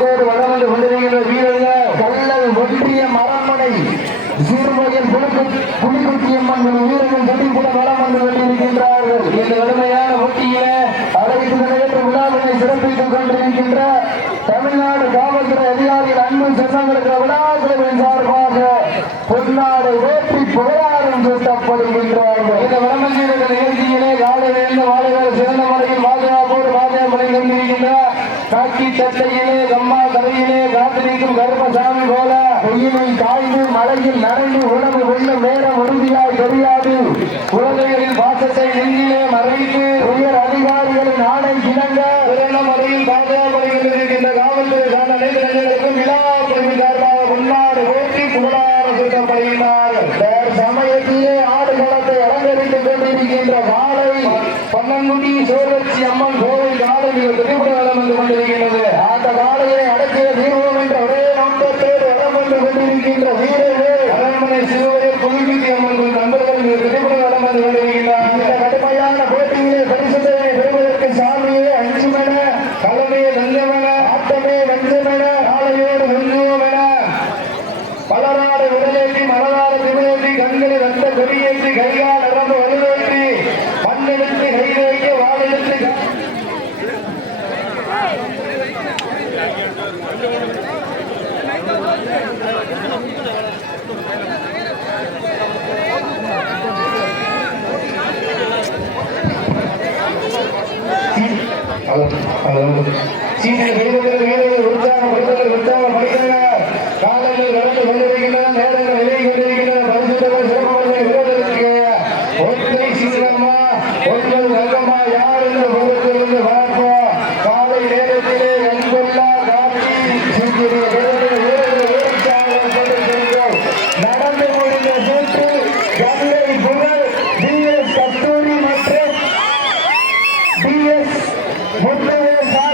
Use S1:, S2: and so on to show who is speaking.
S1: கோடு வளம் வந்து கொண்டிருக்கின்ற வீரர்கள் கல்லல் ஒன்றிய மரமனை சிறுவயல் புலிக்குட்டி அம்மன் வீரர்கள் சொல்லி கூட வளம் வந்து கொண்டிருக்கின்றார்கள். இந்த வலிமையான போட்டியில அழைத்து நடைபெற்ற விழாவினை சிறப்பித்துக் கொண்டிருக்கின்ற தமிழ்நாடு காவல்துறை அதிகாரிகள் அன்பு சொந்தங்களுக்கு விழாக்குழுவின் சார்பாக பொன்னாடு வேற்றி புகழாரம் சூட்டப்படுகின்றார்கள். இந்த வடமஞ்சீரக நிகழ்ச்சியிலே காலையிலிருந்து வாழைகள் சிறந்த முறையில் பாதுகாப்போடு பாதுகாப்படை கொண்டிருக்கின்ற காக்கி சட்டையிலே கம்மா கரையிலே காத்திருக்கும் கர்ப்பசாமி போல. வெயிலில் காய்ந்து மலையில் நனைந்து உணவு உள்ள நேரம் உறுதியாய் தெரியாது. குழந்தைகளின் பாசத்தை நெஞ்சிலே மறைத்து உயர் அதிகாரிகளின் ஆணை கிணங்க சிறந்த முறையில் பாதுகாப்படை கொண்டிருக்கின்ற காவல்துறை சார்ந்த அனைத்து நண்பர்களுக்கும் விழா பிரிவு சார்பாக முன்னாடு ஓட்டி புகழாரம் சூட்டப்படுகிறார்கள் வேறு சமயத்திலே ஆடுகளத்தை அலங்கரித்துக் கொண்டிருக்கின்ற காலை பன்னங்குடி சோழச்சி அம்மன் கோவில் காலை மிக வந்து கொண்டிருக்கிறது. அந்த காலையை அடக்கிய தீர்வோம் என்ற ஒரே நோக்கத்தோடு வரம் வந்து கொண்டிருக்கின்ற சீனியர் வீரர்கள் வீரர்கள் உற்சாகப்படுத்தல் உற்சாகப்படுத்தினர் காலங்கள் கடந்து கொண்டிருக்கின்றன நேரங்கள் விலகி கொண்டிருக்கின்றன பரிசுத்தவர் சிறப்பான வீரர்களுக்கு ஒற்றை சீரம்மா ஒற்றை ரகமா யார் என்று பொறுத்திருந்து பார்ப்போம் காலை நேரத்திலே காட்சி நடந்து முடிந்த சுற்று கங்கை புகழ் டி எஸ் முத்தையன்